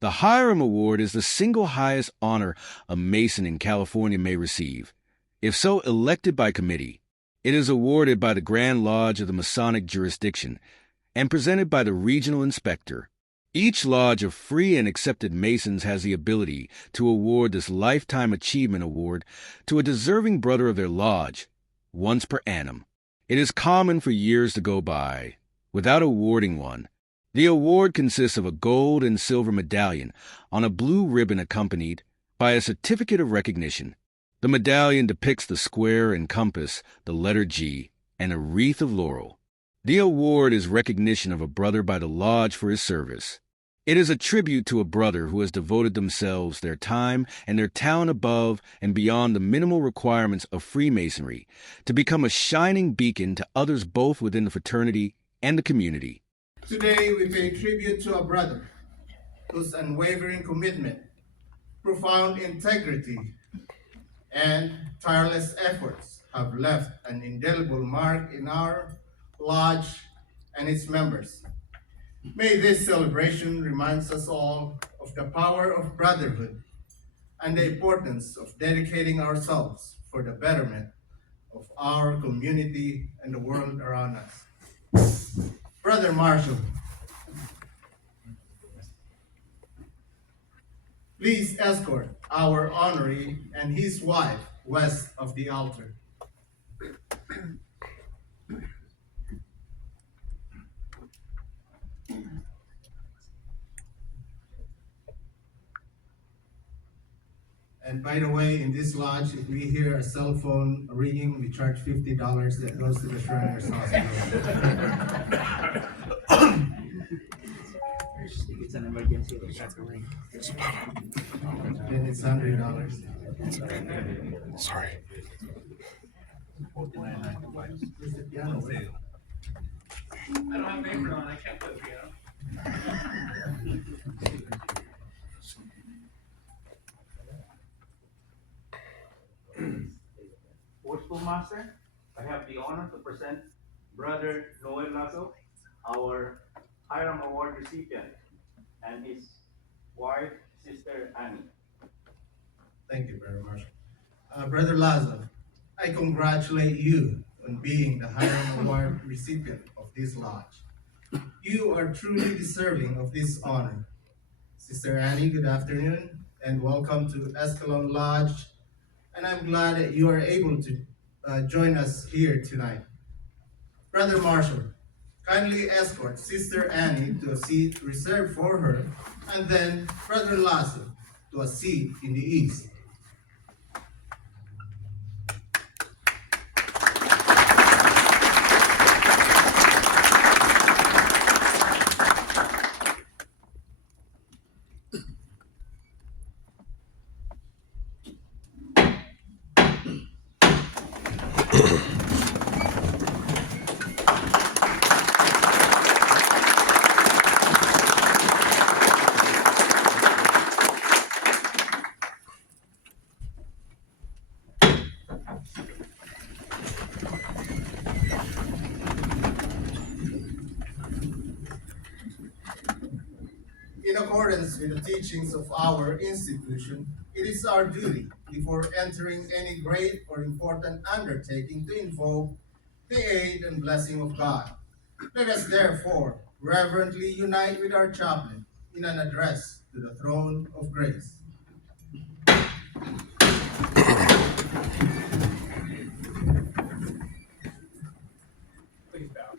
The Hiram Award is the single highest honor a Mason in California may receive. If so elected by committee, it is awarded by the Grand Lodge of the Masonic jurisdiction and presented by the regional inspector. Each lodge of free and accepted Masons has the ability to award this Lifetime Achievement Award to a deserving brother of their lodge, once per annum. It is common for years to go by without awarding one. The award consists of a gold and silver medallion on a blue ribbon accompanied by a certificate of recognition. The medallion depicts the square and compass, the letter G, and a wreath of laurel. The award is recognition of a brother by the lodge for his service. It is a tribute to a brother who has devoted themselves, their time, and their talent above and beyond the minimal requirements of Freemasonry to become a shining beacon to others both within the fraternity and the community. Today we pay tribute to a brother whose unwavering commitment, profound integrity, and tireless efforts have left an indelible mark in our lodge and its members. May this celebration remind us all of the power of brotherhood and the importance of dedicating ourselves for the betterment of our community and the world around us. Brother Marshall, please escort our honoree and his wife west of the altar. And by the way, in this lodge, if we hear a cell phone ringing, we charge $50 that goes to the Shriners Hospital. It's an emergency. Then it's $100. Sorry. Where's the piano? I don't have paper on, I can't play the piano. For Schoolmaster, I have the honor to present Brother Noel Lazo, our Hiram Award recipient, and his wife, Sister Annie. Thank you, Brother Marshall. Brother Lazo, I congratulate you on being the Hiram Award recipient of this lodge. You are truly deserving of this honor. Sister Annie, good afternoon, and welcome to Escalon Lodge. And I'm glad that you are able to join us here tonight. Brother Marshall, kindly escort Sister Annie to a seat reserved for her, and then Brother Lazo to a seat in the east. In accordance with the teachings of our institution, it is our duty, before entering any great or important undertaking, to invoke the aid and blessing of God. Let us therefore reverently unite with our chaplain in an address to the throne of grace. Please bow.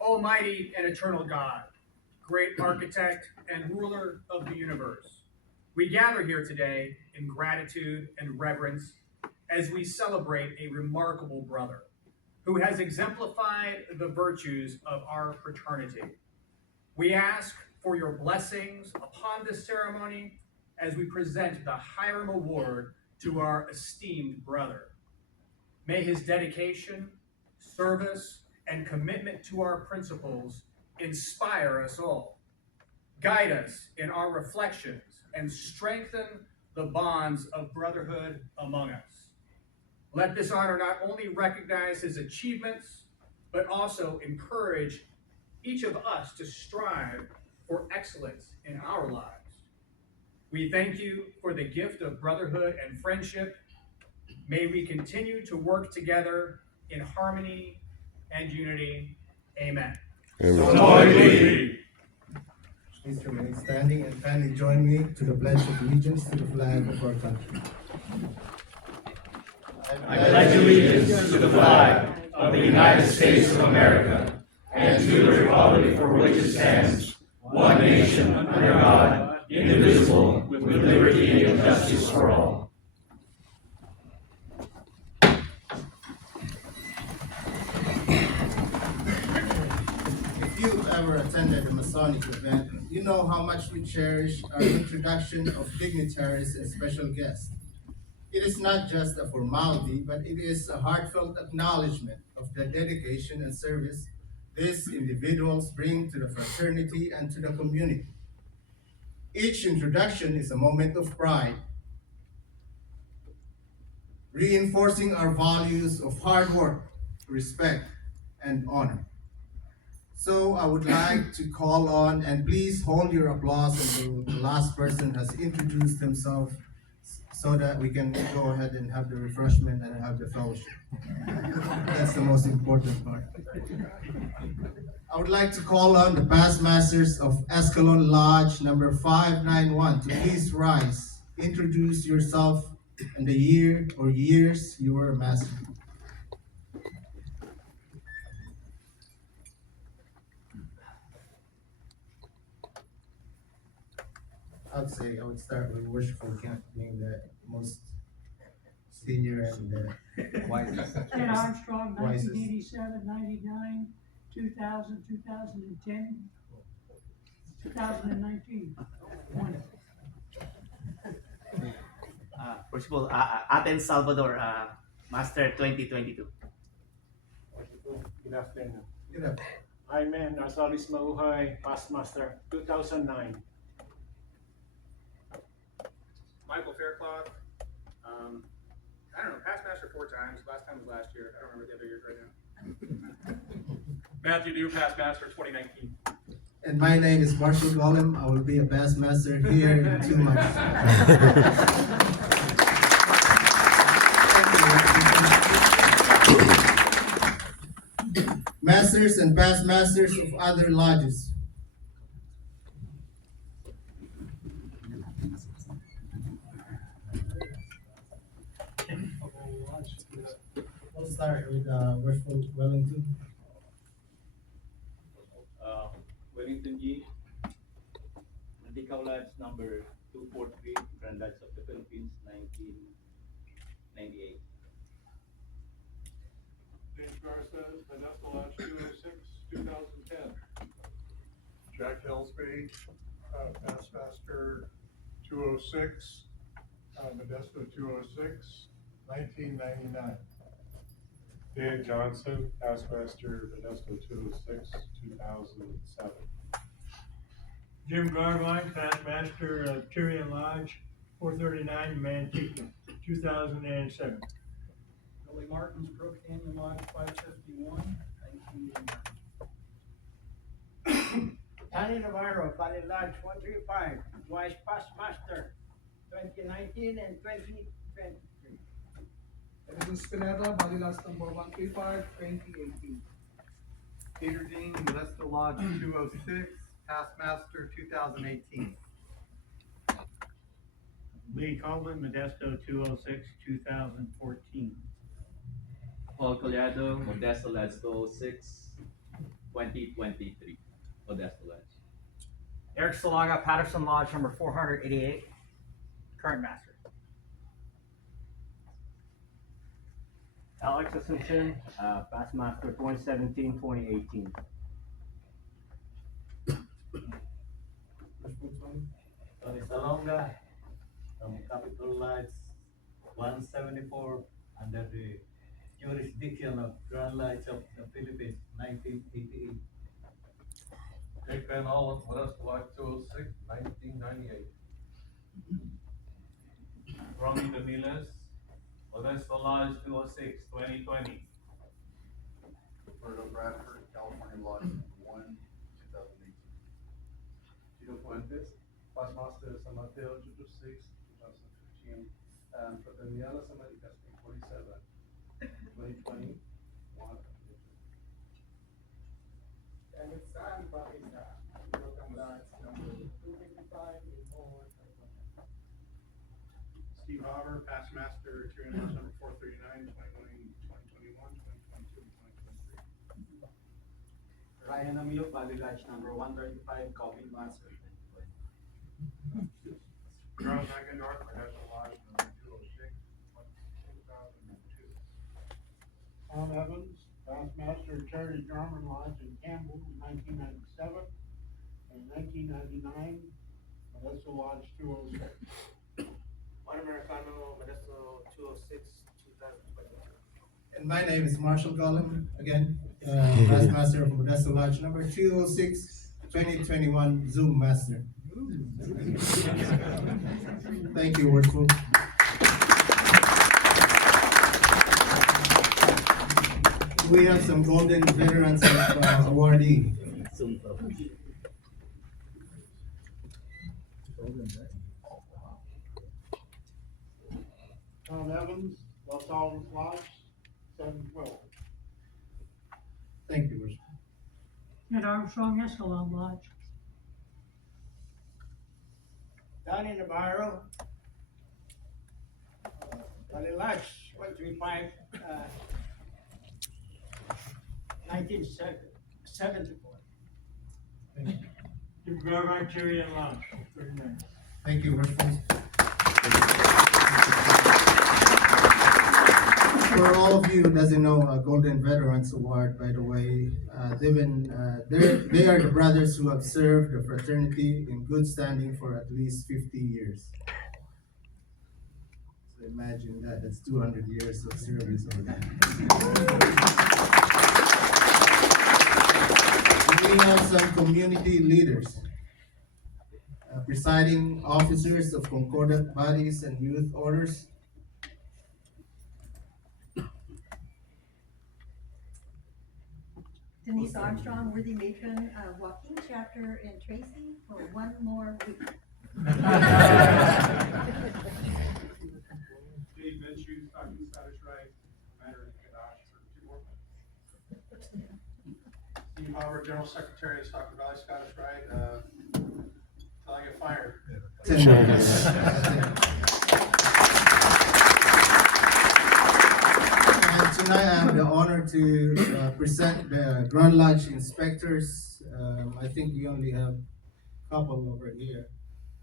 Almighty and eternal God, great architect and ruler of the universe, we gather here today in gratitude and reverence as we celebrate a remarkable brother who has exemplified the virtues of our fraternity. We ask for your blessings upon this ceremony as we present the Hiram Award to our esteemed brother. May his dedication, service, and commitment to our principles inspire us all, guide us in our reflections, and strengthen the bonds of brotherhood among us. Let this honor not only recognize his achievements, but also encourage each of us to strive for excellence in our lives. We thank you for the gift of brotherhood and friendship. May we continue to work together in harmony and unity. Amen. Amen. Please remain standing and kindly join me to the Pledge of Allegiance to the flag of our country. I pledge allegiance to the flag of the United States of America and to the republic for which it stands, one nation under God, indivisible, with liberty and justice for all. If you've ever attended a Masonic event, you know how much we cherish our introduction of dignitaries and special guests. It is not just a formality, but it is a heartfelt acknowledgement of the dedication and service these individuals bring to the fraternity and to the community. Each introduction is a moment of pride, reinforcing our values of hard work, respect, and honor. So I would like to call on, and please hold your applause until the last person has introduced himself so that we can go ahead and have the refreshment and have the fellowship. That's the most important part. I would like to call on the past masters of Escalon Lodge number 591 to please rise. Introduce yourself and the year or years you were a master. I would start with Worshipful Camp being the most senior and the wisest. Ted Armstrong, Wisest. 1987, 99, 2000, 2010, 2019. One. First of all, Athens, Salvador, Master 2022. Good afternoon. Get up. I'm Nazaris Mauhay, Past Master 2009. Michael Faircloth, I don't know, past master 4 times. Last time was last year. I don't remember the other years right now. Matthew Dew, past master 2019. And my name is Marshall Golem. I will be a past master here in 2 months. Masters and past masters of other lodges. We'll start with Worshipful Wellington. Wellington G. Medical Lodge number 243, Grand Lodge of the Philippines, 1998. James Garza, Modesto Lodge 206, 2010. Jack Ellsby, Past Master 206, Modesto 206, 1999. Dan Johnson, Past Master, Modesto 206, 2007. Jim Garvine, Past Master of Tyrian Lodge, 439, Manteca, 2007. Billy Martins, Crook Canyon Lodge 551, 1989. Danny Navarro, Valley Lodge 135, twice Past Master, 2019 and 2023. Edwin Spinetta, Valley Lodge number 135, 2018. Peter Dean, Modesto Lodge 206, Past Master 2018. Lee Colvin, Modesto 206, 2014. Paul Collado, Modesto Lodge 206, 2023. Modesto Lodge. Eric Salaga, Patterson Lodge number 488, current master. Alex Assumption, Past Master 2017, 2018. Tony Salonga from Capitol Lodge 174 under the jurisdiction of Grand Lodge of the Philippines, 1988. Jake Van Hollen, Modesto Lodge 206, 1998. Romy Damiles, Modesto Lodge 206, 2020. Roberto Bradford, California Lodge 1, 2018. Fuentes, past master San Mateo 226, 2015, and fraternity San Maricas 47, 2020. And it's signed by Welcome Lodge number 255 in Beaumont, California. Steve Hopper, past master, Tyrion Lodge number 439, 2021, 2022, 2023. Ryan Amil, Valley Lodge number 135, Calvin Master. Charles Hagendorf, Modesto Lodge number 206, 2002. Tom Evans, past master, Charlie Drummond Lodge in Campbell in 1997, and 1999, Modesto Lodge 206. Juan Americano, Modesto 206, 2022. And my name is Marshall Gollum, again, past master of Modesto Lodge number 206, 2021 Zoom master. Thank you, Worshipful. We have some golden veterans awardee. Tom Evans, Los Alamos Lodge, 712. Thank you, Worshipful. Ed Armstrong, Escalon Lodge. Donnie Navarro, Valley Lodge 135, 1974. Jim Garvin, Tyrion Lodge, 39. Thank you, Worshipful. For all of you who doesn't know, Golden Veterans Award, by the way, they are the brothers who have served the fraternity in good standing for at least 50 years. So imagine that, that's 200 years of service over there. We have some community leaders, presiding officers of concordant bodies and youth orders. Denise Armstrong, worthy matron, Joaquin chapter in Tracy for one more week. Dave Minshew, Stockton Scottish Rite, Commander in Kadash for 2 more minutes. Steve Hopper, General Secretary of Stockton Valley Scottish Rite, till I get fired. 10 minutes. And tonight I have the honor to present the Grand Lodge inspectors. I think we only have a couple over here,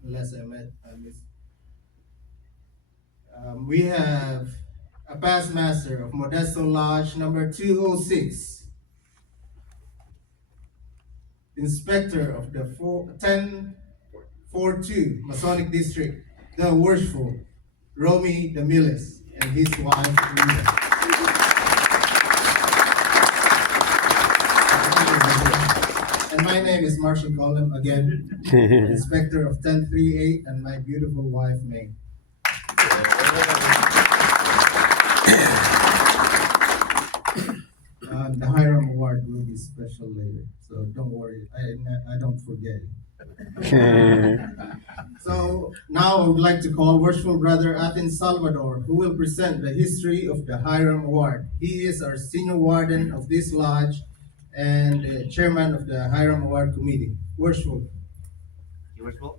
unless I missed. We have a past master of Modesto Lodge number 206, inspector of the 1042 Masonic District, the Worshipful Romy Damiles, and his wife Rita. And my name is Marshall Gollum, again, inspector of 1038, and my beautiful wife May. The Hiram Award will be special later, so don't worry, I don't forget it. So now I would like to call Worshipful Brother Athens Salvador, who will present the history of the Hiram Award. He is our senior warden of this lodge and the chairman of the Hiram Award Committee. Worshipful. Worshipful.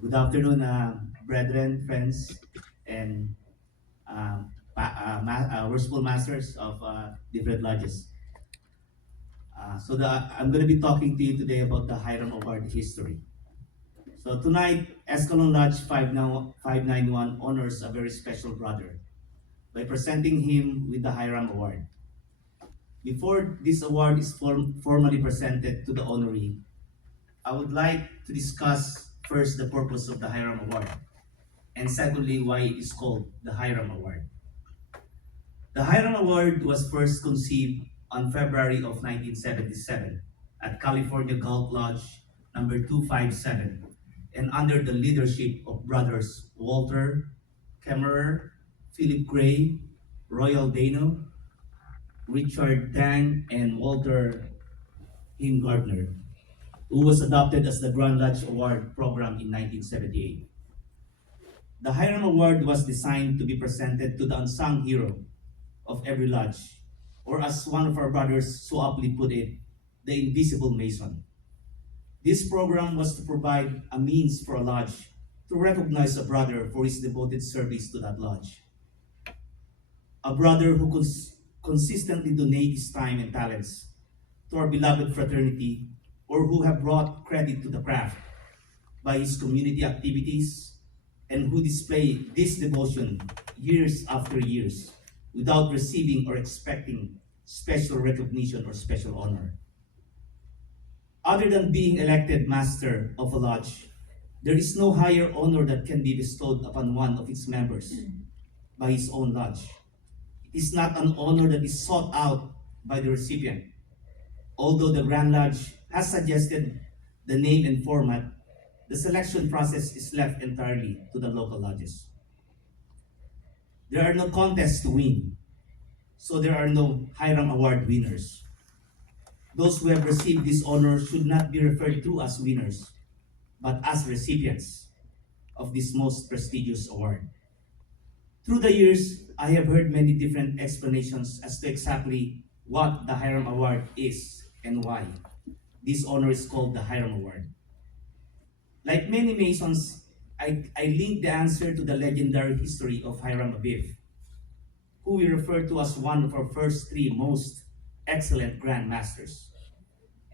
Good afternoon, brethren, friends, and worshipful masters of different lodges. I'm going to be talking to you today about the Hiram Award history. So tonight, Escalon Lodge 591 honors a very special brother by presenting him with the Hiram Award. Before this award is formally presented to the honoree, I would like to discuss first the purpose of the Hiram Award, and secondly, why it is called the Hiram Award. The Hiram Award was first conceived on February of 1977 at California Gulf Lodge number 257 and under the leadership of brothers Walter Kemmerer, Philip Gray, Royal Dano, Richard Dang, and Walter Gardner, who was adopted as the Grand Lodge Award program in 1978. The Hiram Award was designed to be presented to the unsung hero of every lodge, or as one of our brothers so aptly put it, the invisible mason. This program was to provide a means for a lodge to recognize a brother for his devoted service to that lodge. A brother who consistently donate his time and talents to our beloved fraternity, or who have brought credit to the craft by his community activities, and who display this devotion years after years without receiving or expecting special recognition or special honor. Other than being elected master of a lodge, there is no higher honor that can be bestowed upon one of its members by his own lodge. It is not an honor that is sought out by the recipient. Although the Grand Lodge has suggested the name and format, the selection process is left entirely to the local lodges. There are no contests to win, so there are no Hiram Award winners. Those who have received this honor should not be referred to as winners, but as recipients of this most prestigious award. Through the years, I have heard many different explanations as to exactly what the Hiram Award is and why this honor is called the Hiram Award. Like many Masons, I link the answer to the legendary history of Hiram Abiff, who we refer to as one of our first three most excellent Grand Masters,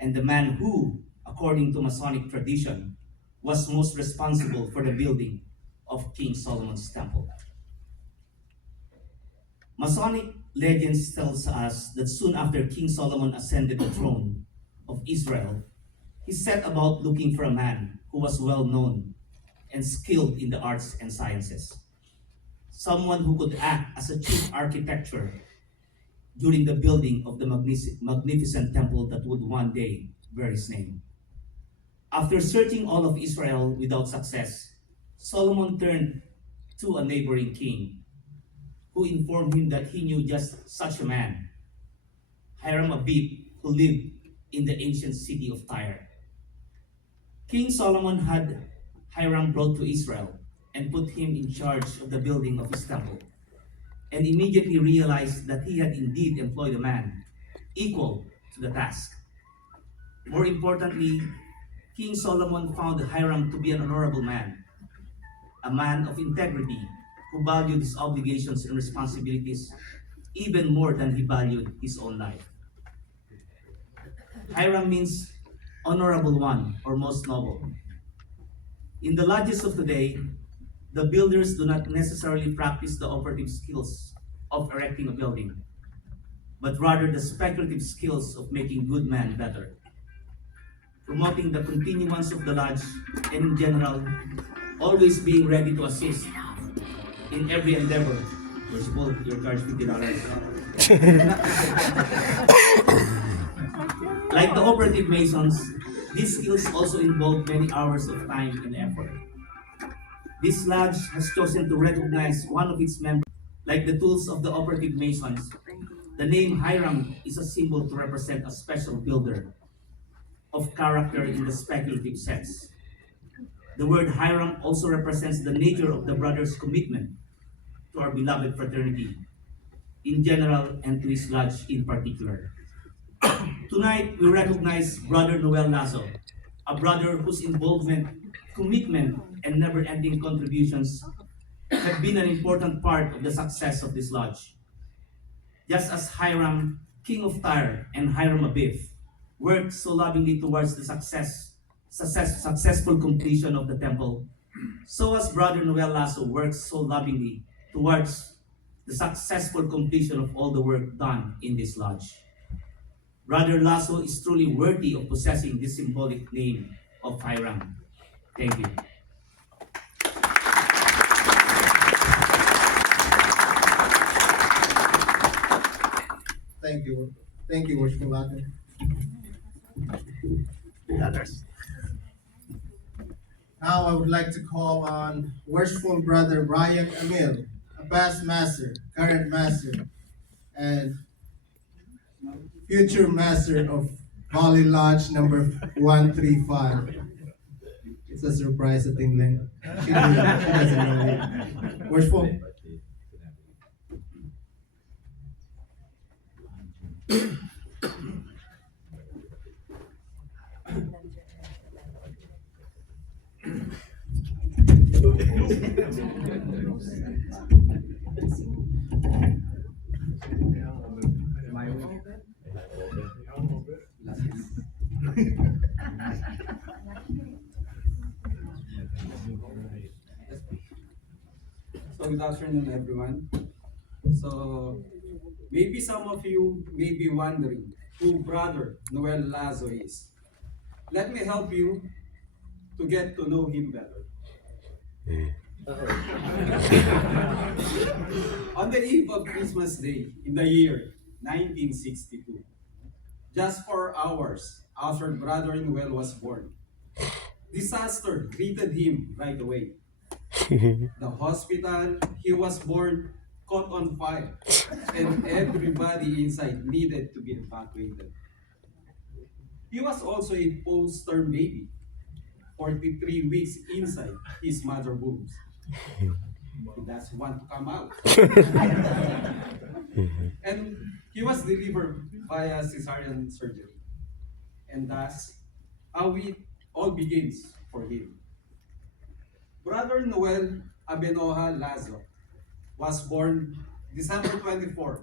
and the man who, according to Masonic tradition, was most responsible for the building of King Solomon's Temple. Masonic legends tells us that soon after King Solomon ascended the throne of Israel, he set about looking for a man who was well known and skilled in the arts and sciences. Someone who could act as a chief architecture during the building of the magnificent temple that would one day bear his name. After searching all of Israel without success, Solomon turned to a neighboring king, who informed him that he knew just such a man, Hiram Abiff, who lived in the ancient city of Tyre. King Solomon had Hiram brought to Israel and put him in charge of the building of his temple, and immediately realized that he had indeed employed a man equal to the task. More importantly, King Solomon found Hiram to be an honorable man, a man of integrity who valued his obligations and responsibilities even more than he valued his own life. Hiram means honorable one or most noble. In the lodges of today, the builders do not necessarily practice the operative skills of erecting a building, but rather the speculative skills of making good men better, promoting the continuance of the lodge, and in general, always being ready to assist in every endeavor. We're supposed to charge $50. Like the operative masons, these skills also involve many hours of time and effort. This lodge has chosen to recognize one of its members. Like the tools of the operative masons, the name Hiram is a symbol to represent a special builder of character in the speculative sense. The word Hiram also represents the nature of the brother's commitment to our beloved fraternity in general and to his lodge in particular. Tonight, we recognize Brother Noel Lazo, a brother whose involvement, commitment, and never-ending contributions have been an important part of the success of this lodge. Just as Hiram, King of Tyre, and Hiram Abiff worked so lovingly towards the successful completion of the temple, so as Brother Noel Lazo works so lovingly towards the successful completion of all the work done in this lodge. Brother Lazo is truly worthy of possessing this symbolic name of Hiram. Thank you. Thank you, Thank you, Worshipful Lazo. Now I would like to call on Worshipful Brother Brian Emil, a past master, current master, and future master of Valley Lodge number 135. It's a surprise at Tingling. She doesn't know yet. Worshipful. So good afternoon, everyone. So maybe some of you may be wondering who Brother Noel Lazo is. Let me help you to get to know him better. On the eve of Christmas Day in the year 1962, just 4 hours after Brother Noel was born, disaster greeted him right away. The hospital he was born caught on fire, and everybody inside needed to be evacuated. He was also a post-term baby, 43 weeks inside his mother's womb. He doesn't want to come out. And he was delivered via cesarean surgery. And that's how it all begins for him. Brother Noel Abenoja Lazo was born December 24,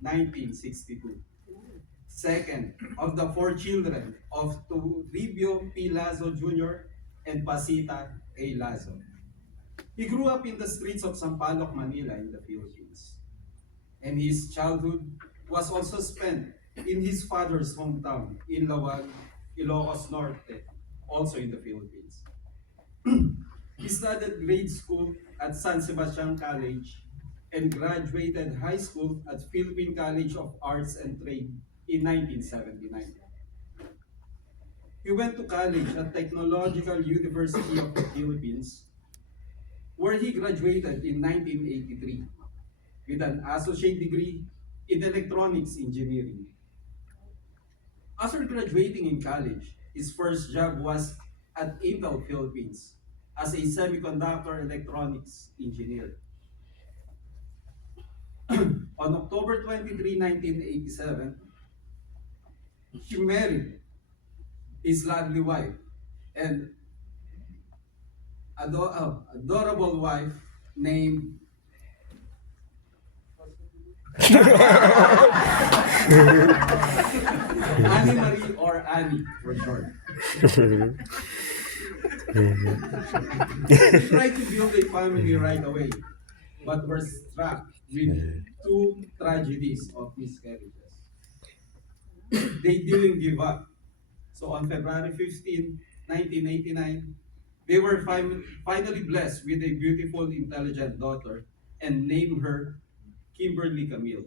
1962. Second of the 4 children of Toribio P. Lazo Jr. and Pasita A. Lazo. He grew up in the streets of Sampaloc, Manila in the Philippines. And his childhood was also spent in his father's hometown in Lawag, Ilocos Norte, also in the Philippines. He studied grade school at San Sebastian College and graduated high school at Philippine College of Arts and Trade in 1979. He went to college at Technological University of the Philippines, where he graduated in 1983 with an associate degree in electronics engineering. After graduating in college, his first job was at Intel Philippines as a semiconductor electronics engineer. On October 23, 1987, he married his lovely wife and adorable wife named Annie Marie, or Annie for short. They tried to build a family right away, but were struck with 2 tragedies of miscarriages. They didn't give up. So on February 15, 1989, they were finally blessed with a beautiful, intelligent daughter and named her Kimberly Camille.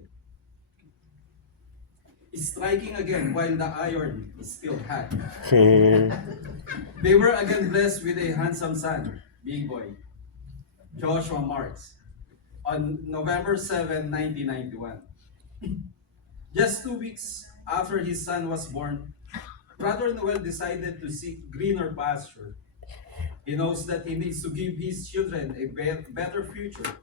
Striking again while the iron is still hot. They were again blessed with a handsome son, big boy, Joshua Marks, on November 7, 1991. Just 2 weeks after his son was born, Brother Noel decided to seek greener pasture. He knows that he needs to give his children a better future.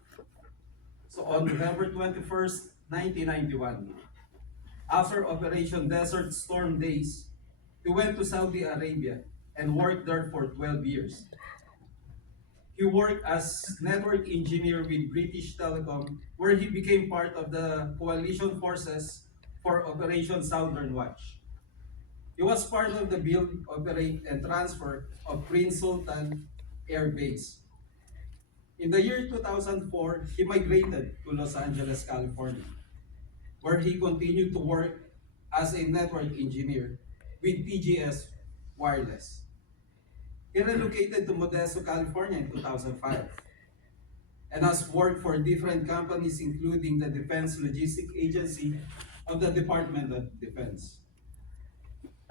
So on November 21st, 1991, after Operation Desert Storm Days, he went to Saudi Arabia and worked there for 12 years. He worked as network engineer with British Telecom, where he became part of the coalition forces for Operation Southern Watch. He was part of the build, operate, and transfer of Prince Sultan Air Base. In the year 2004, he migrated to Los Angeles, California, where he continued to work as a network engineer with TGS Wireless. He relocated to Modesto, California in 2005 and has worked for different companies including the Defense Logistics Agency of the Department of Defense.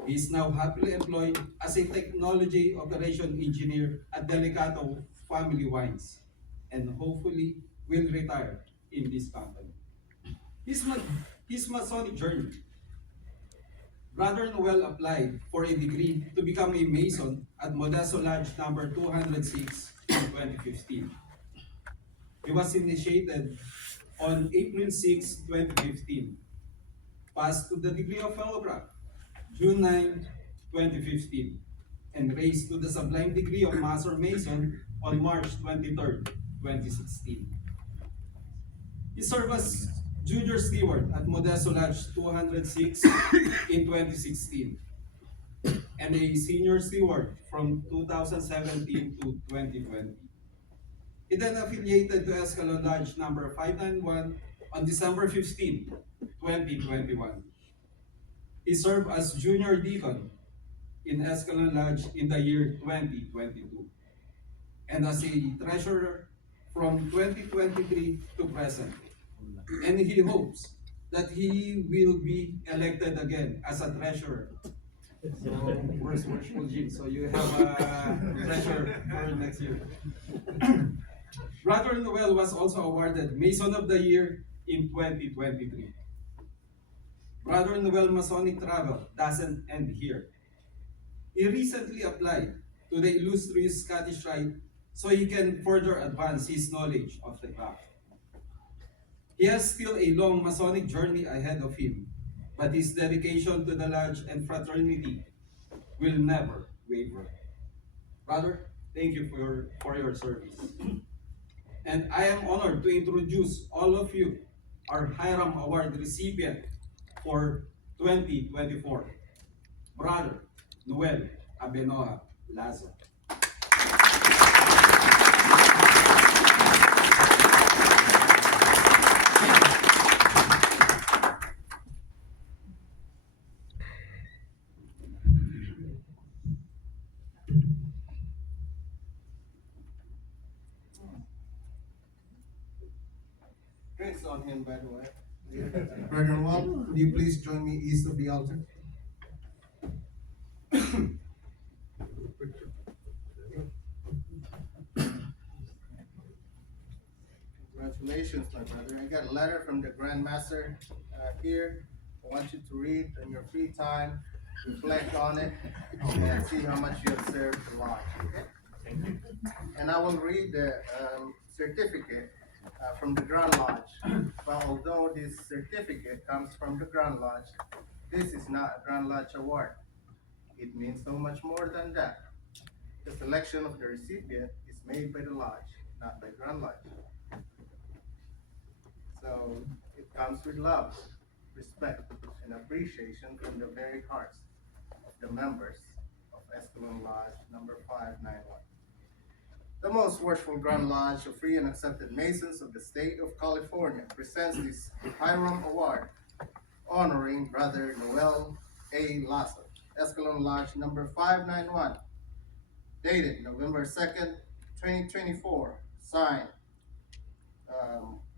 He is now happily employed as a technology operation engineer at Delicato Family Wines and hopefully will retire in this company. His Masonic journey. Brother Noel applied for a degree to become a Mason at Modesto Lodge number 206 in 2015. He was initiated on April 6, 2015, passed to the degree of Fellowcraft June 9, 2015, and raised to the sublime degree of Master Mason on March 23, 2016. He served as Junior Steward at Modesto Lodge 206 in 2016, and a Senior Steward from 2017 to 2020. He then affiliated to Escalon Lodge number 591 on December 15, 2021. He served as Junior Deacon in Escalon Lodge in the year 2022, and as a treasurer from 2023 to present. And he hopes that he will be elected again as a treasurer. So, where's Worshipful Jim? So you have a treasurer for next year. Brother Noel was also awarded Mason of the Year in 2023. Brother Noel Masonic travel doesn't end here. He recently applied to the illustrious Scottish Rite so he can further advance his knowledge of the craft. He has still a long Masonic journey ahead of him, but his dedication to the Lodge and fraternity will never waver. Brother, thank you for your service. And I am honored to introduce all of you our Hiram Award recipient for 2024, Brother Noel Abenoa Lazo. Drinks on him, by the way. Brother Noel, would you please join me east of the altar? Congratulations, my brother. I got a letter from the Grand Master here. I want you to read in your free time, reflect on it, and see how much you have served the lodge. Okay? Thank you. And I will read the certificate from the Grand Lodge. But although this certificate comes from the Grand Lodge, this is not a Grand Lodge award. It means so much more than that. The selection of the recipient is made by the Lodge, not by Grand Lodge. So it comes with love, respect, and appreciation from the very hearts of the members of Escalon Lodge number 591. The most worshipful Grand Lodge of free and accepted Masons of the state of California presents this Hiram Award honoring Brother Noel A. Lazo, Escalon Lodge number 591, dated November 2nd, 2024, signed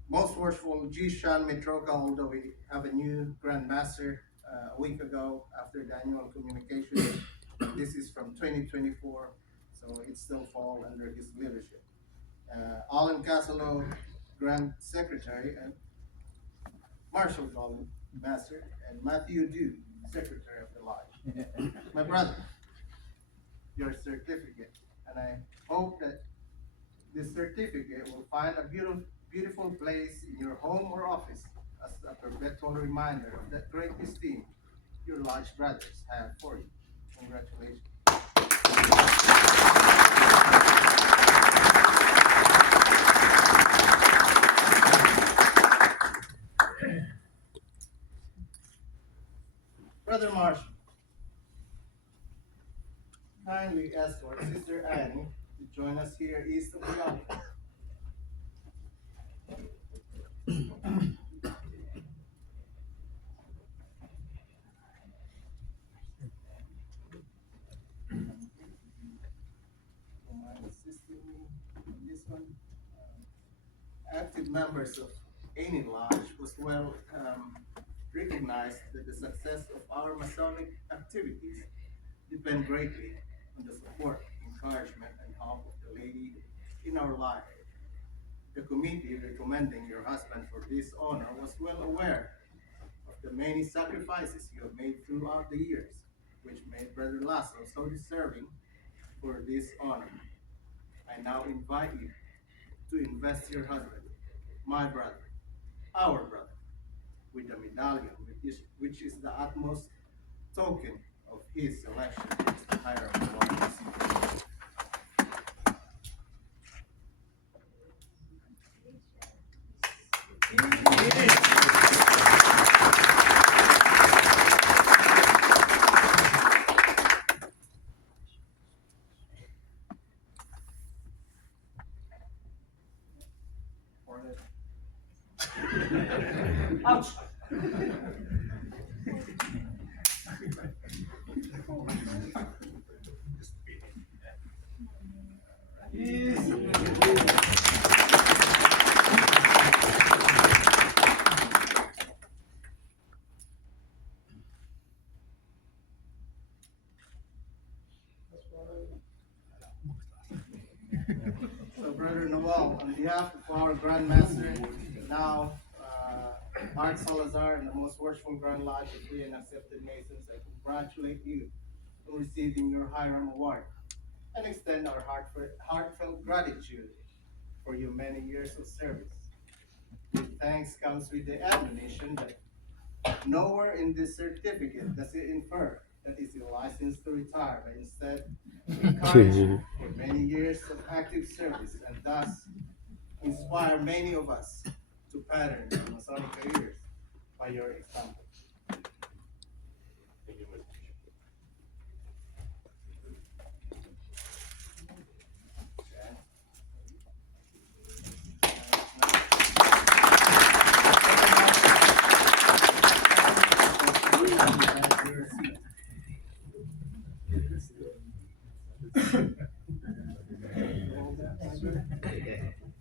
Most Worshipful G. Sean Mitroka, although we have a new Grand Master a week ago after the annual communication. This is from 2024, so it still falls under his leadership. Alan Casalo, Grand Secretary, and Marshall Golden, Master, and Matthew Dew, Secretary of the Lodge. My brother, your certificate, and I hope that this certificate will find a beautiful place in your home or office as a perpetual reminder of that great esteem your Lodge brothers have for you. Congratulations. Brother Marshall, kindly escort Sister Annie to join us here east of the altar. This one, active members of any lodge was well recognize that the success of our Masonic activities depend greatly on the support, encouragement, and help of the lady in our life. The committee recommending your husband for this honor was well aware of the many sacrifices you have made throughout the years, which made Brother Lazo so deserving for this honor. I now invite you to invest your husband, my brother, our brother, with the medallion, which is the utmost token of his selection as the Hiram Award recipient. Ouch. So, Brother Noel, on behalf of our Grand Master, now Art Salazar, and the most worshipful Grand Lodge of Free and Accepted Masons, I congratulate you on receiving your Hiram Award and extend our heartfelt gratitude for your many years of service. With thanks comes with the admonition that nowhere in this certificate does it infer that is licensed to retire, but instead encourage you for many years of active service and thus inspire many of us to pattern our Masonic careers by your example.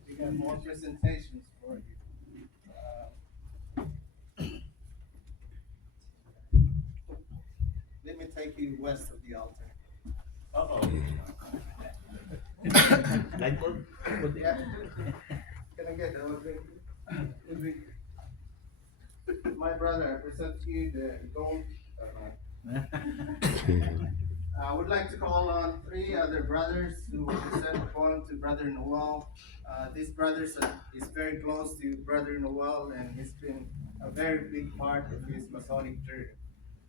We got more presentations for you. Let me take you west of the altar. Yeah. Can I get the Ludwig? My brother, I present to you the gold. I would like to call on three other brothers who will present the poem to Brother Noel. This brother is very close to Brother Noel, and he's been a very big part of his Masonic journey.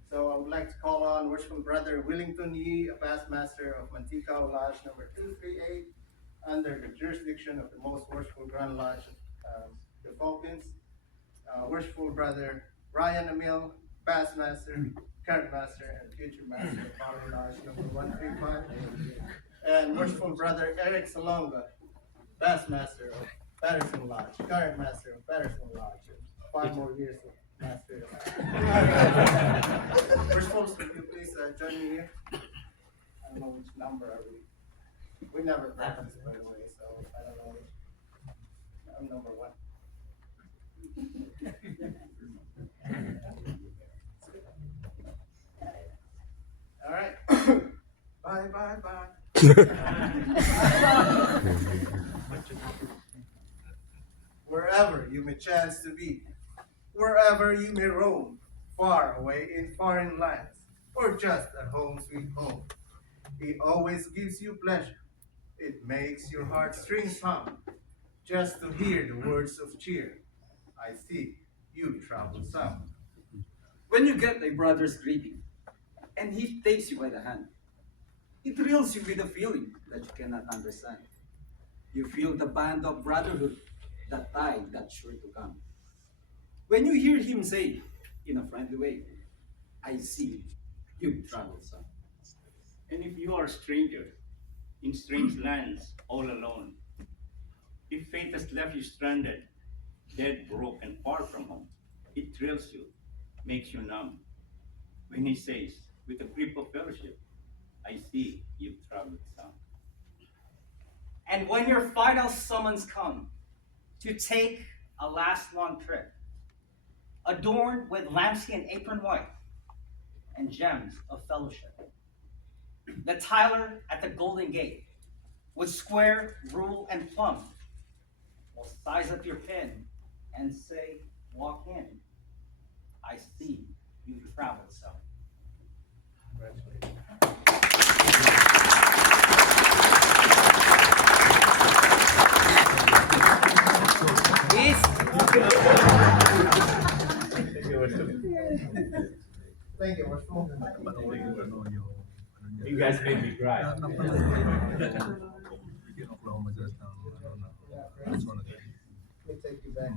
So I would like to call on Worshipful Brother Willington Yee, a past master of Mantikau Lodge number 238, under the jurisdiction of the most worshipful Grand Lodge of the Philippines. Worshipful Brother Ryan Emil, past master, current master, and future master of Power Lodge number 135. And Worshipful Brother Eric Salonga, past master of Patterson Lodge, current master of Patterson Lodge, 5 more years of master. Worshipful, would you please join me here? I don't know which number are we. We never practice, by the way, so I don't know which. I'm number 1. All right. Bye, bye, bye. Wherever you may chance to be, wherever you may roam, far away in foreign lands, or just at home sweet home, it always gives you pleasure. It makes your heartstrings hum, just to hear the words of cheer. I see you travel some. When you get a brother's greeting, and he takes you by the hand, it thrills you with a feeling that you cannot understand. You feel the band of brotherhood, that tie that's sure to come. When you hear him say, in a friendly way, I see you've traveled some. And if you are a stranger in strange lands all alone, if fate has left you stranded, dead, broke, and far from home, it thrills you, makes you numb. When he says, with a grip of fellowship, I see you've traveled some. And when your final summons come to take a last long trip, adorned with lambskin apron white and gems of fellowship. The Tyler at the Golden Gate with square, rule, and plumb will size up your pin and say, walk in. I see you traveled some. Thank you. You guys made me cry. We take you back.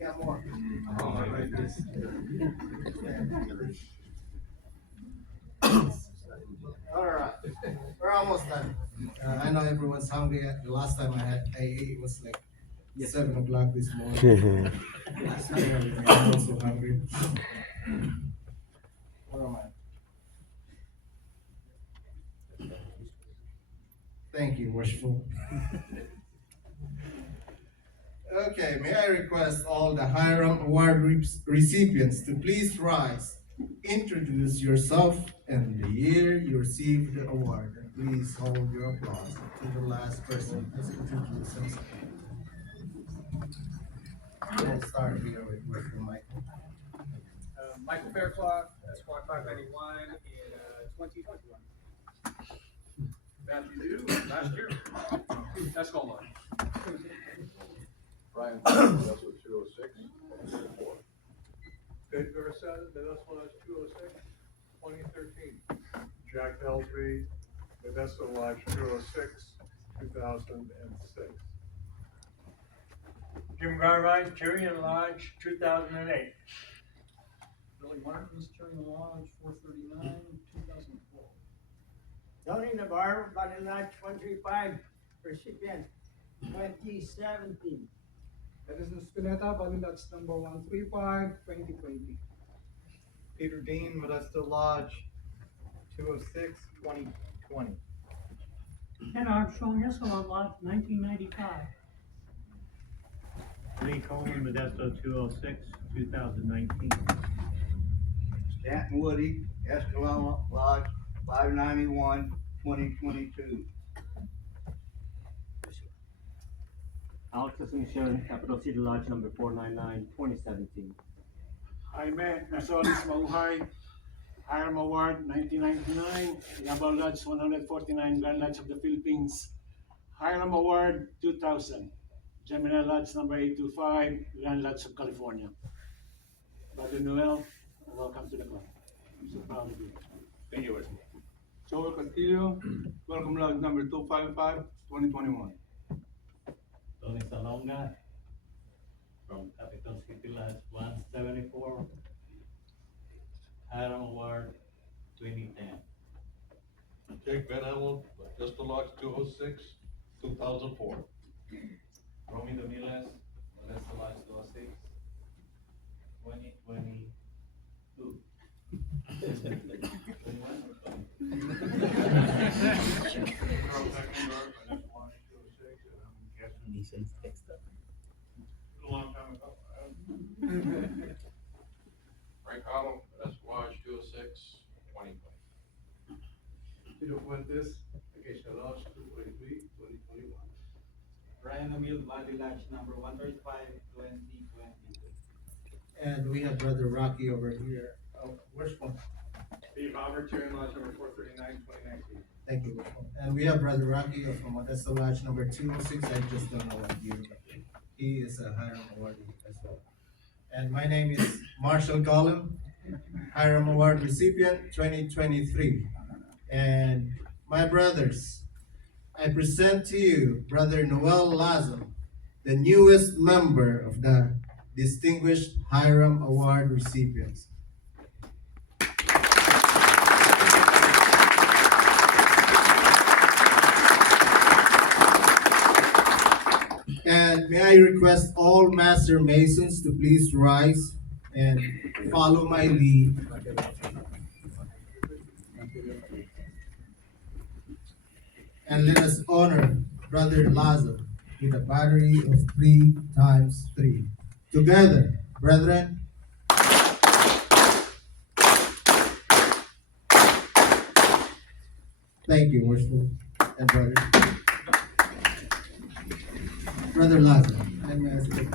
Got more. All right, we're almost done. I know everyone's hungry. The last time I ate was like 7 o'clock this morning. I'm also hungry. Where am I? Thank you, worshipful. Okay, may I request all the Hiram Award recipients to please rise, introduce yourself and the year you received the award, and please hold your applause to the last person. Let's introduce himself. We'll start here with Michael. Michael Fairclough, Escalon 591 in 2021. Matthew Dew, last year, Escalon Lodge. Brian, that's what 206, 4. Dave Garcia, Modesto Lodge 206, 2013. Jack Ellsby, Modesto Lodge 206, 2006. Jim Garvine, Tyrion Lodge, 2008. Billy Martins, Tyrion Lodge 439, 2004. Tony Navarro, Valley Lodge 135, recipient 2017. Edison Spinetta, Valley Lodge number 135, 2020. Peter Dean, Modesto Lodge 206, 2020. Ken Armstrong, Escalon Lodge, 1995. Lee Coleman, Modesto 206, 2019. Stanton Woody, Escalon Lodge 591, 2022. Alex Asuncion, Capital City Lodge number 499, 2017. Jaime Nasolis Mabuhay, Hiram Award, 1999. Yabal Lodge, 149, Grand Lodge of the Philippines. Hiram Award, 2000. Gemini Lodge, number 825, Grand Lodge of California. Brother Noel, welcome to the club. I'm so proud of you. Thank you, Wesley. Joel Castillo, welcome lodge number 255, 2021. Tony Salonga from Capital City Lodge 174, Hiram Award 2010. Jake Van Hamel, Modesto Lodge 206, 2004. Romy Domiles, Modesto Lodge 206, 2022. 21 or 20? A long time ago. Frank Otto, Modesto Lodge 206, 2020. Tito Fuentes, Acacia Lodge 243, 2021. Brian Emil, Valley Lodge number 135, 2022. And we have Brother Rocky over here. Oh, where's one? Steve Albert, Tyrion Lodge number 439, 2019. Thank you. And we have Brother Rocky from Modesto Lodge number 206. I just don't know what year. He is a Hiram awardee as well. And my name is Marshall Gollum, Hiram Award recipient 2023. And my brothers, I present to you Brother Noel Lazo, the newest member of the distinguished Hiram Award recipients. And may I request all Master Masons to please rise and follow my lead. And let us honor Brother Lazo with a battery of 3 times 3. Together, brethren. Thank you, worshipful and brothers. Brother Lazo, let me ask you.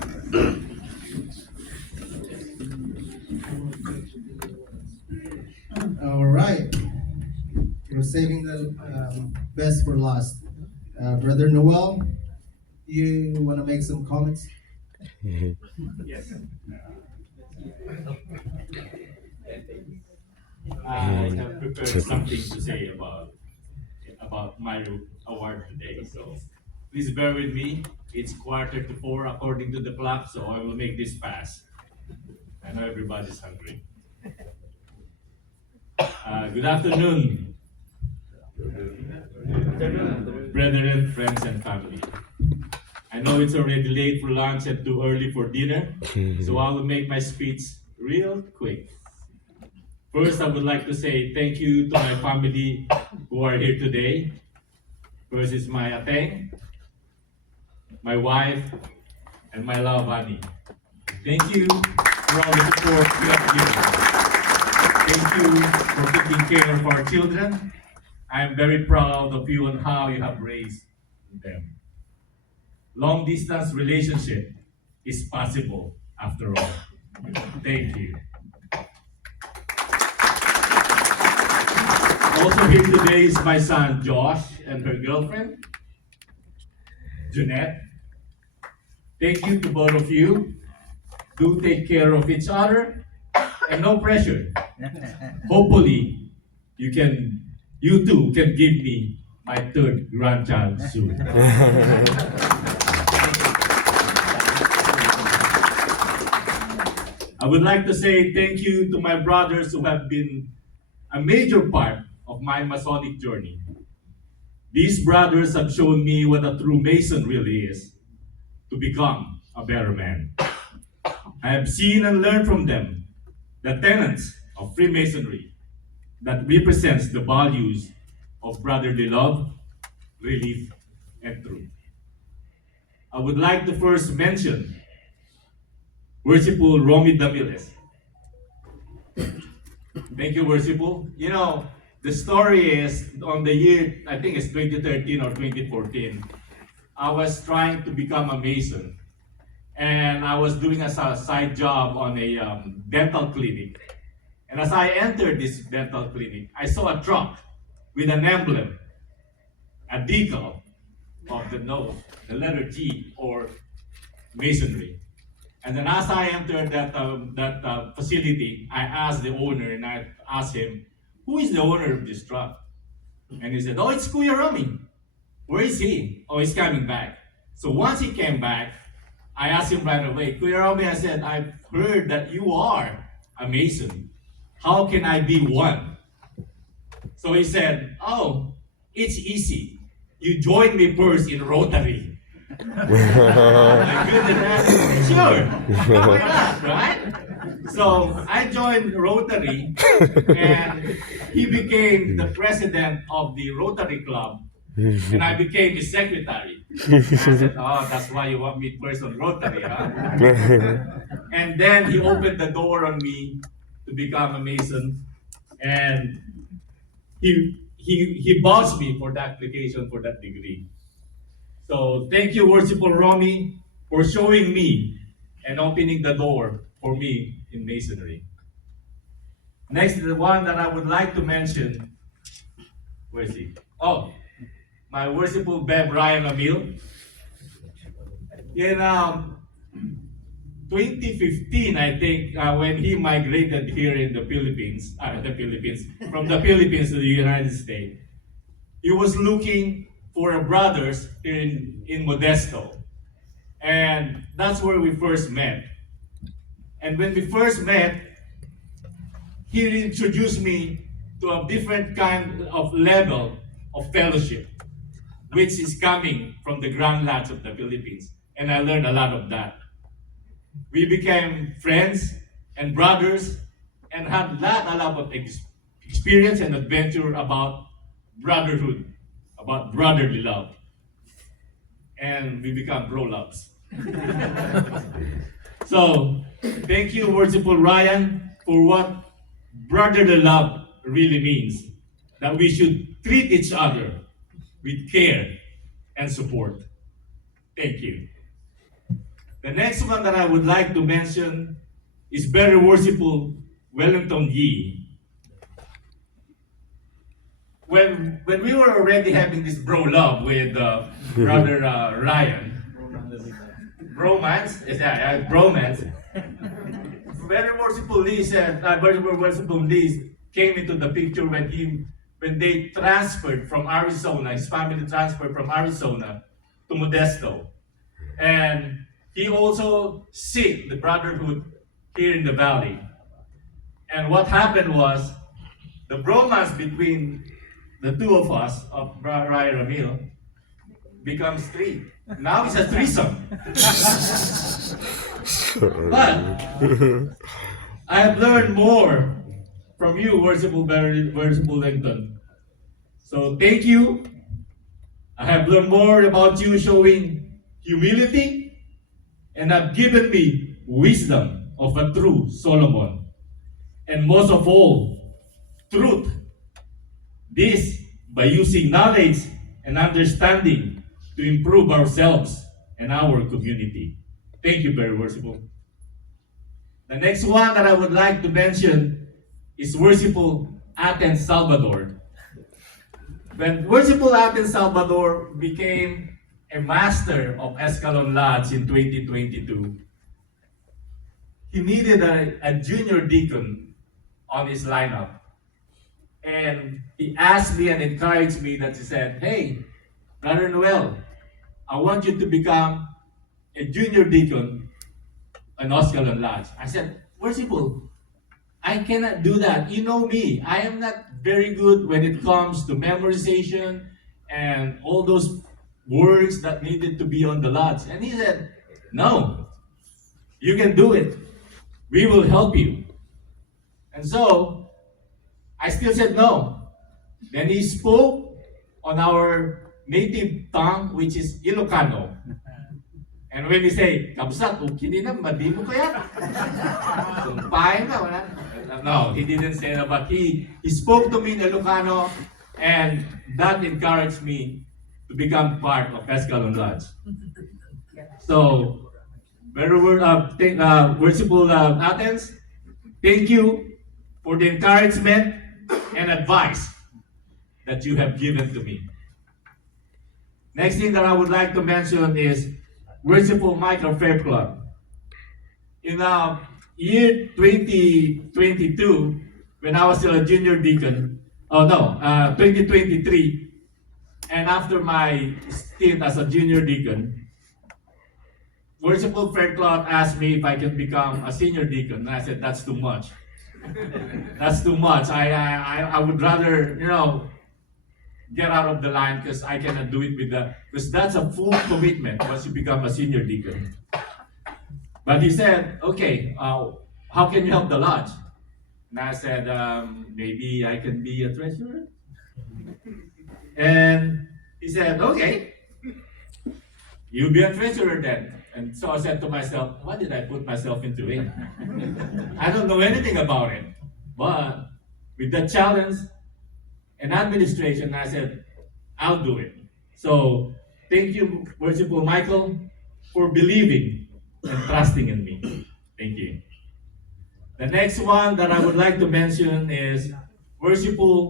All right. We're saving the best for last. Brother Noel, you want to make some comments? Yes. I have prepared something to say about my award today. So please bear with me. It's 3:45 according to the clock, so I will make this fast. I know everybody's hungry. Good afternoon, brethren, friends, and family. I know it's already late for lunch and too early for dinner, so I will make my speech real quick. First, I would like to say thank you to my family who are here today. First is my ateng, my wife, and my love, Annie. Thank you for all the support you have given. Thank you for taking care of our children. I am very proud of you and how you have raised them. Long distance relationship is possible after all. Thank you. Also here today is my son Josh and her girlfriend, Jeanette. Thank you to both of you. Do take care of each other and no pressure. Hopefully, you too can give me my third grandchild soon. I would like to say thank you to my brothers who have been a major part of my Masonic journey. These brothers have shown me what a true Mason really is, to become a better man. I have seen and learned from them the tenets of Freemasonry that represents the values of brotherly love, relief, and truth. I would like to first mention Worshipful Romy Damiles. Thank you, Worshipful. You know, the story is on the year, I think it's 2013 or 2014, I was trying to become a Mason. And I was doing a side job on a dental clinic. And as I entered this dental clinic, I saw a truck with an emblem, a decal of the nose, the letter G, or Masonry. And then as I entered that facility, I asked the owner, and I asked him, who is the owner of this truck? And he said, oh, it's Kuya Romy. Where is he? Oh, he's coming back. So once he came back, I asked him right away, Kuya Romy, I said, I've heard that you are a Mason. How can I be one? So he said, oh, it's easy. You join me first in Rotary. My goodness, sure, why not, right? So I joined Rotary, and he became the president of the Rotary Club, and I became his secretary. And I said, oh, that's why you want me first on Rotary, huh? And then he opened the door on me to become a Mason, and he bossed me for the application for that degree. So thank you, Worshipful Romy, for showing me and opening the door for me in Masonry. Next, the one that I would like to mention, where is he? Oh, my Worshipful Bev Ryan Amil. In 2015, I think, when he migrated here in the Philippines, from the Philippines to the United States, he was looking for brothers in Modesto. And that's where we first met. And when we first met, he introduced me to a different kind of level of fellowship, which is coming from the Grand Lodge of the Philippines. And I learned a lot of that. We became friends and brothers and had a lot of experience and adventure about brotherhood, about brotherly love. and we become bro-loves. So, thank you, Worshipful Ryan, for what brotherly love really means. That we should treat each other with care and support. Thank you. The next one that I would like to mention is very worshipful Wellington Yee. When we were already having this bro love with brother Ryan, bromance, bromance. Very worshipful Lee said, very worshipful Lee came into the picture when they transferred from Arizona. His family transferred from Arizona to Modesto, and he also seeked the brotherhood here in the valley. And what happened was the bromance between the two of us, of Ryan Ramil, becomes three. Now it's a threesome. But I have learned more from you, Worshipful Linton. So thank you. I have learned more about you showing humility and have given me wisdom of a true Solomon. And most of all, truth. This by using knowledge and understanding to improve ourselves and our community. Thank you, very worshipful. The next one that I would like to mention is Worshipful Athens Salvador. When Worshipful Athens Salvador became a master of Escalon Lodge in 2022, he needed a junior deacon on his lineup. And he asked me and encouraged me that he said, "Hey, Brother Noel, I want you to become a junior deacon in Escalon Lodge." I said, "Worshipful, I cannot do that. You know me. I am not very good when it comes to memorization and all those words that needed to be on the lodge." And he said, "No, you can do it. We will help you." And so, I still said no. Then he spoke on our native tongue, which is Ilocano. And when he say, "Kabsat, okay na, madi mo kaya?" Sumpahin na, wala. No, he didn't say that, but he spoke to me in Ilocano, and that encouraged me to become part of Escalon Lodge. So, very worshipful Athens, thank you for the encouragement and advice that you have given to me. Next thing that I would like to mention is Worshipful Michael Fairclough. In year 2022, when I was still a junior deacon, 2023, and after my stint as a junior deacon, Worshipful Fairclough asked me if I can become a senior deacon. And I said, "That's too much. That's too much. I would rather, get out of the line because I cannot do it because that's a full commitment once you become a senior deacon." But he said, "Okay, how can you help the lodge?" And I said, "Maybe I can be a treasurer." And he said, "Okay, you be a treasurer then." And so I said to myself, "What did I put myself into it? I don't know anything about it." But with the challenge and administration, I said, "I'll do it." So thank you, Worshipful Michael, for believing and trusting in me. Thank you. The next one that I would like to mention is Worshipful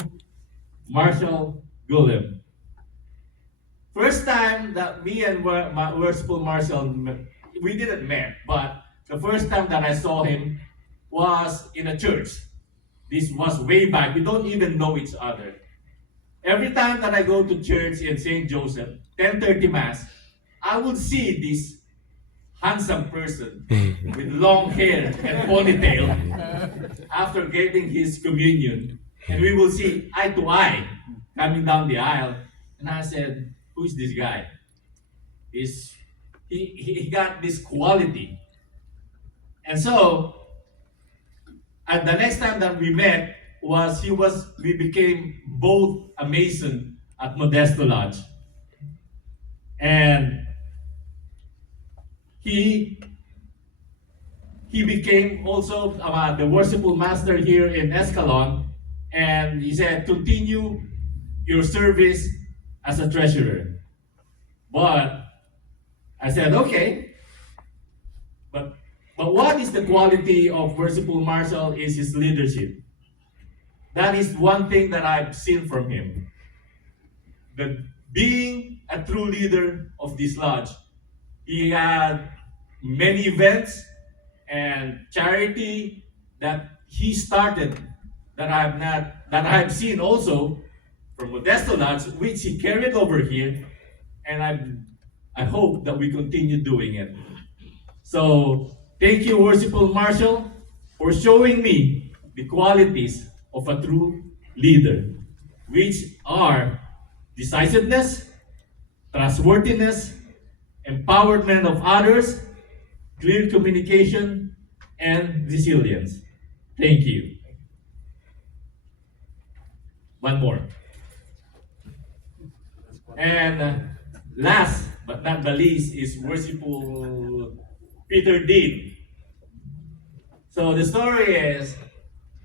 Marshall Gullem. First time that me and Worshipful Marshall, we didn't met, but the first time that I saw him was in a church. This was way back. We don't even know each other. Every time that I go to church in St. Joseph, 10:30 Mass, I would see this handsome person with long hair and ponytail after getting his communion. And we will see eye to eye coming down the aisle. And I said, "Who is this guy?" He got this quality. And so, at the next time that we met we became both a Mason at Modesto Lodge. And he became also the worshipful master here in Escalon, and he said, continue your service as a treasurer. But I said, okay, but what is the quality of worshipful Marshall is his leadership. That is one thing that I've seen from him. That being a true leader of this lodge, he had many events and charity that he started that I've seen also from Modesto Lodge, which he carried over here, and I hope that we continue doing it. So thank you, Worshipful Marshall, for showing me the qualities of a true leader, which are decisiveness, trustworthiness, empowerment of others, clear communication, and resilience. Thank you. One more. And last but not the least is Worshipful Peter Dean. So the story is,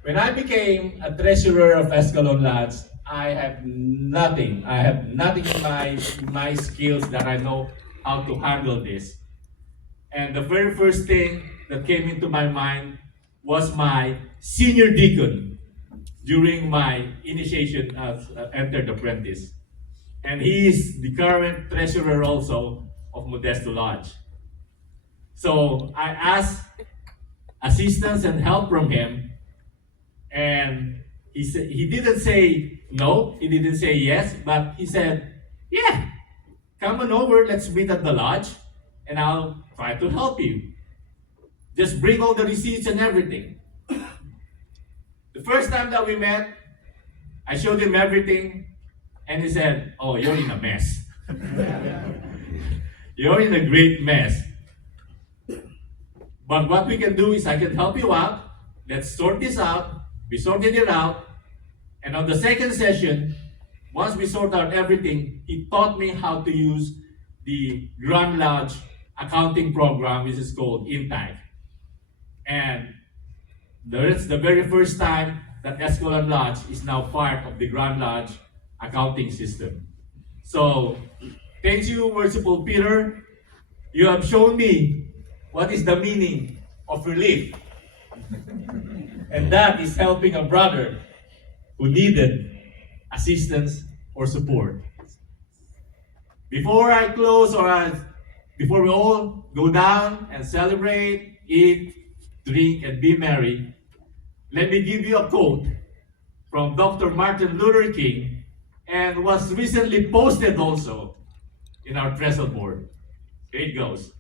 when I became a treasurer of Escalon Lodge, I have nothing. I have nothing in my skills that I know how to handle this. And the very first thing that came into my mind was my senior deacon during my initiation as entered apprentice. And he is the current treasurer also of Modesto Lodge. So I asked assistance and help from him, and he didn't say no, he didn't say yes, but he said, yeah, come on over, let's meet at the lodge, and I'll try to help you. Just bring all the receipts and everything. The first time that we met, I showed him everything, and he said, oh, you're in a mess. You're in a great mess. But what we can do is I can help you out. Let's sort this out. We sorted it out. And on the second session, once we sort out everything, he taught me how to use the Grand Lodge accounting program, which is called Intag. And that's the very first time that Escalon Lodge is now part of the Grand Lodge accounting system. So, thank you, Worshipful Peter. You have shown me what is the meaning of relief. And that is helping a brother who needed assistance or support. Before I close, before we all go down and celebrate, eat, drink, and be merry, let me give you a quote from Dr. Martin Luther King, and was recently posted also in our trestle board. Here it goes.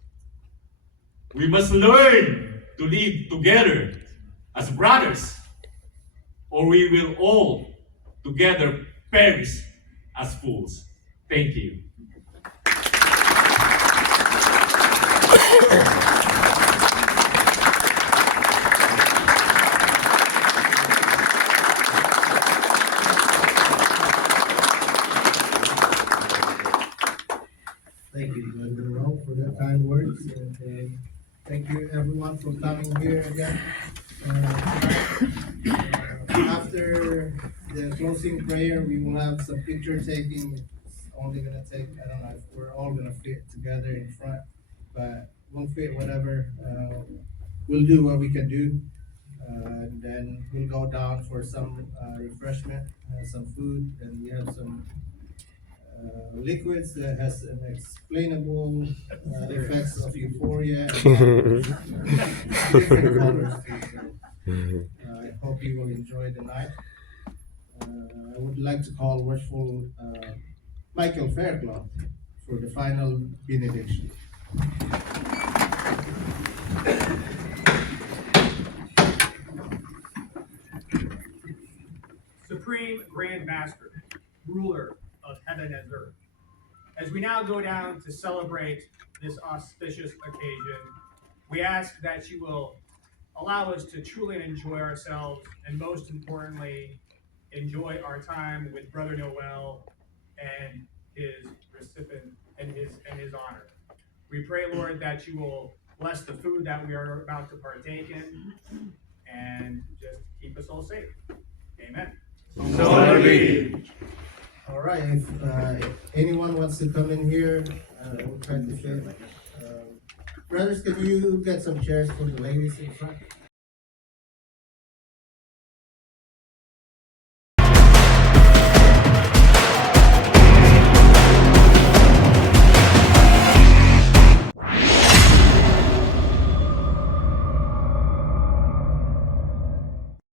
We must learn to live together as brothers, or we will all together perish as fools. Thank you. Thank you, Brother Noel, for that kind words, and thank you everyone for coming here again. After the closing prayer, we will have some picture taking. It's only gonna take, I don't know if we're all gonna fit together in front, but we'll fit whatever. We'll do what we can do, and then we'll go down for some refreshment, some food, and we have some liquids that has an explainable effects of euphoria and different colors too. So, I hope you will enjoy the night. I would like to call Worshipful Michael Fairclough for the final benediction. Supreme Grand Master, ruler of heaven and earth. As we now go down to celebrate this auspicious occasion, we ask that you will allow us to truly enjoy ourselves, and most importantly, enjoy our time with Brother Noel and his recipient and his honor. We pray, Lord, that you will bless the food that we are about to partake in and just keep us all safe. Amen. So be. All right, if anyone wants to come in here, we'll try to share. Brothers, could you get some chairs for the ladies in front?